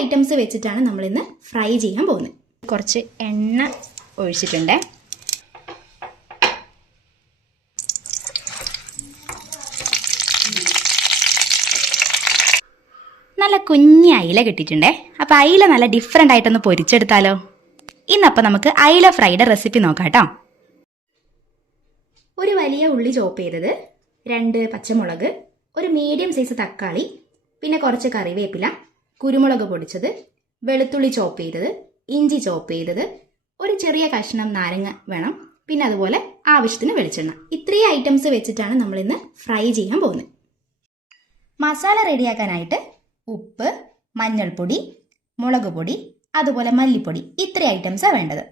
Items വെച്ചിട്ടാണ് നമ്മൾ ഇന്ന് ഫ്രൈ ചെയ്യാൻ പോകുന്നത്. കുറച്ച് എണ്ണ ഒഴിച്ചിട്ടുണ്ട്. നല്ല കുഞ്ഞി അയില കിട്ടിയിട്ടുണ്ടേ. അപ്പോൾ അയില നല്ല ഡിഫറെൻ്റ് ആയിട്ടൊന്ന് പൊരിച്ചെടുത്താലോ? ഇന്നപ്പോൾ നമുക്ക് അയില ഫ്രൈയുടെ റെസിപ്പി നോക്കാം കേട്ടോ. ഒരു വലിയ ഉള്ളി ചോപ്പ് ചെയ്തത്, 2 പച്ചമുളക്, ഒരു മീഡിയം സൈസ് തക്കാളി, പിന്നെ കുറച്ച് കറിവേപ്പില, കുരുമുളക് പൊടിച്ചത്, വെളുത്തുള്ളി ചോപ്പ് ചെയ്തത്, ഇഞ്ചി ചോപ്പ് ചെയ്തത്, ഒരു ചെറിയ കഷ്ണം നാരങ്ങ വേണം, പിന്നെ അതുപോലെ ആവശ്യത്തിന് വെളിച്ചെണ്ണ. ഇത്രയും ഐറ്റംസ് വെച്ചിട്ടാണ് നമ്മൾ ഇന്ന് ഫ്രൈ ചെയ്യാൻ പോകുന്നത്. മസാല റെഡിയാക്കാനായിട്ട് ഉപ്പ്, മഞ്ഞൾപ്പൊടി, മുളക് പൊടി, അതുപോലെ മല്ലിപ്പൊടി, ഇത്ര ഐറ്റംസാണ് വേണ്ടത്.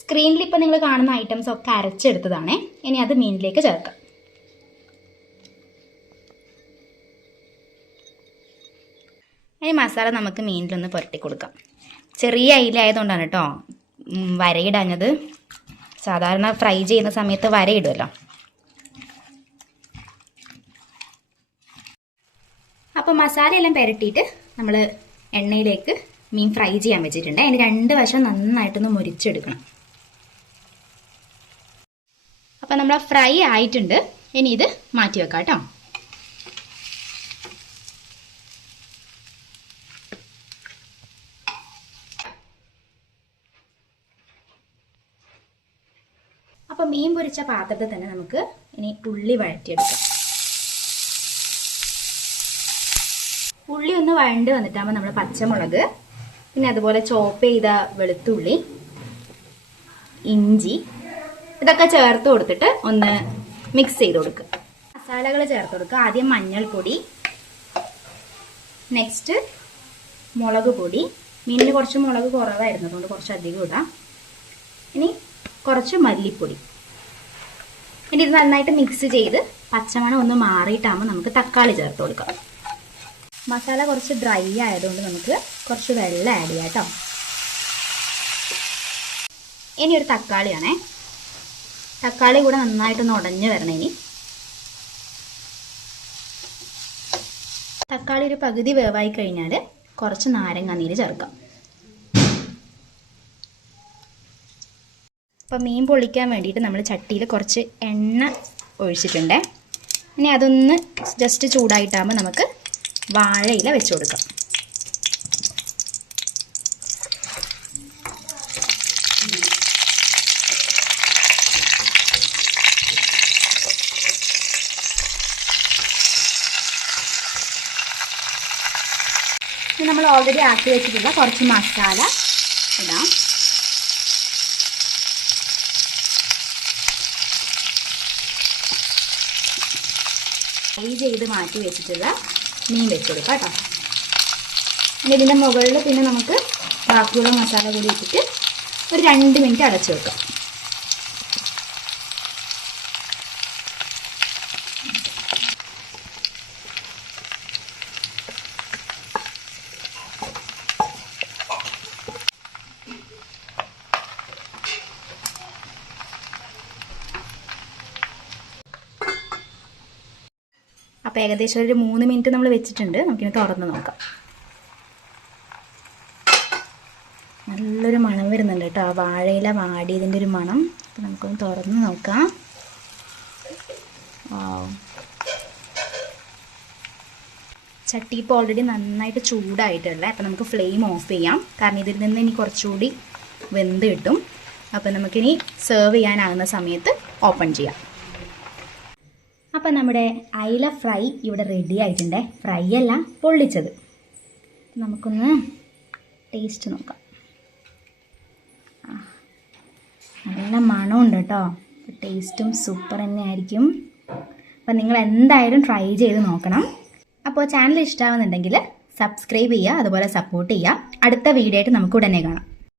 സ്ക്രീനിൽ ഇപ്പം നിങ്ങൾ കാണുന്ന ഐറ്റംസ് ഒക്കെ അരച്ചെടുത്തതാണ്. ഇനി അത് മീനിലേക്ക് ചേർക്കാം. ഈ മസാല നമുക്ക് മീനിലൊന്ന് പുരട്ടി കൊടുക്കാം. ചെറിയ അയില ആയതുകൊണ്ടാണ് കേട്ടോ വരയിടാഞ്ഞത്. സാധാരണ ഫ്രൈ ചെയ്യുന്ന സമയത്ത് വരയിടുമല്ലോ. അപ്പോൾ മസാലയെല്ലാം പുരട്ടിയിട്ട് നമ്മൾ എണ്ണയിലേക്ക് മീൻ ഫ്രൈ ചെയ്യാൻ വെച്ചിട്ടുണ്ട്. അതിന് 2 വശം നന്നായിട്ടൊന്ന് മുരിച്ചെടുക്കണം. അപ്പോൾ നമ്മൾ ഫ്രൈ ആയിട്ടുണ്ട്. ഇനി ഇത് മാറ്റി വെക്കാം കേട്ടോ. അപ്പോൾ മീൻ പൊരിച്ച പാത്രത്തിൽ തന്നെ നമുക്ക് ഇനി ഉള്ളി വഴറ്റിയെടുക്കാം. ഉള്ളി ഒന്ന് വഴണ്ട് വന്നിട്ടാകുമ്പോൾ നമ്മൾ പച്ചമുളക്, പിന്നെ അതുപോലെ ചോപ്പ് ചെയ്ത വെളുത്തുള്ളി, ഇഞ്ചി, ഇതൊക്കെ ചേർത്ത് കൊടുത്തിട്ട് ഒന്ന് മിക്സ് ചെയ്ത് കൊടുക്കുക. മസാലകൾ ചേർത്ത് കൊടുക്കുക. ആദ്യം മഞ്ഞൾപ്പൊടി, നെക്സ്റ്റ് മുളക് പൊടി. മീനിന് കുറച്ച് മുളക് കുറവായിരുന്നു, അതുകൊണ്ട് കുറച്ച് അധികം ഇടാം. ഇനി കുറച്ച് മല്ലിപ്പൊടി. ഇനി ഇത് നന്നായിട്ട് മിക്സ് ചെയ്ത് പച്ചമണം ഒന്ന് മാറിയിട്ടാകുമ്പോൾ നമുക്ക് തക്കാളി ചേർത്ത് കൊടുക്കാം. മസാല കുറച്ച് ഡ്രൈ ആയതുകൊണ്ട് നമുക്ക് കുറച്ച് വെള്ളം ആഡ് ചെയ്യാം കേട്ടോ. ഇനി ഒരു തക്കാളിയാണേ. തക്കാളി കൂടെ നന്നായിട്ടൊന്ന് ഉടഞ്ഞു വരണം. ഇനി തക്കാളി ഒരു പകുതി വേവായി കഴിഞ്ഞാൽ കുറച്ച് നാരങ്ങ നീര് ചേർക്കാം. അപ്പം മീൻ പൊള്ളിക്കാൻ വേണ്ടിയിട്ട് നമ്മൾ ചട്ടിയിൽ കുറച്ച് എണ്ണ ഒഴിച്ചിട്ടുണ്ട്. ഇനി അതൊന്ന് ജസ്റ്റ് ചൂടായിട്ടാകുമ്പോൾ നമുക്ക് വാഴയില വെച്ച് കൊടുക്കാം. ഇനി നമ്മൾ ഓൾറെഡി ആക്കി വെച്ചിട്ടുള്ള കുറച്ച് മസാല ഇടാം. ഫ്രൈ ചെയ്ത് മാറ്റി വെച്ചിട്ടുള്ള മീൻ വെച്ച് കൊടുക്കാം കേട്ടോ. ഇനി ഇതിൻ്റെ മുകളിൽ പിന്നെ നമുക്ക് ബാക്കിയുള്ള മസാല കൂടി ഇട്ടിട്ട് ഒരു 2 മിനിറ്റ് അടച്ചു വെക്കാം. അപ്പോൾ ഏകദേശം ഒരു 3 മിനിറ്റ് നമ്മൾ വെച്ചിട്ടുണ്ട്. നമുക്കിനി തുറന്ന് നോക്കാം. നല്ലൊരു മണം വരുന്നുണ്ട് കേട്ടോ, ആ വാഴയില വാടിയതിൻ്റെ ഒരു മണം. അപ്പോൾ നമുക്കൊന്ന് തുറന്ന് നോക്കാം. ചട്ടി ഇപ്പോൾ ഓൾറെഡി നന്നായിട്ട് ചൂടായിട്ടല്ലേ. അപ്പോൾ നമുക്ക് ഫ്ലെയിം ഓഫ് ചെയ്യാം, കാരണം ഇതിൽ നിന്ന് ഇനി കുറച്ചുകൂടി വെന്ത് കിട്ടും. അപ്പോൾ നമുക്കിനി സെർവ് ചെയ്യാനാകുന്ന സമയത്ത് ഓപ്പൺ ചെയ്യാം. അപ്പം നമ്മുടെ അയില ഫ്രൈ ഇവിടെ റെഡി ആയിട്ടുണ്ട്. ഫ്രൈ അല്ല, പൊള്ളിച്ചത്. നമുക്കൊന്ന് ടേസ്റ്റ് നോക്കാം. നല്ല മണമുണ്ട് കേട്ടോ. ടേസ്റ്റും സൂപ്പർ തന്നെ ആയിരിക്കും. അപ്പം നിങ്ങൾ എന്തായാലും ട്രൈ ചെയ്ത് നോക്കണം. അപ്പോൾ ചാനൽ ഇഷ്ടമാവുന്നുണ്ടെങ്കിൽ സബ്സ്ക്രൈബ് ചെയ്യുക, അതുപോലെ സപ്പോർട്ട് ചെയ്യുക. അടുത്ത വീഡിയോ ആയിട്ട് നമുക്ക് ഉടനെ കാണാം.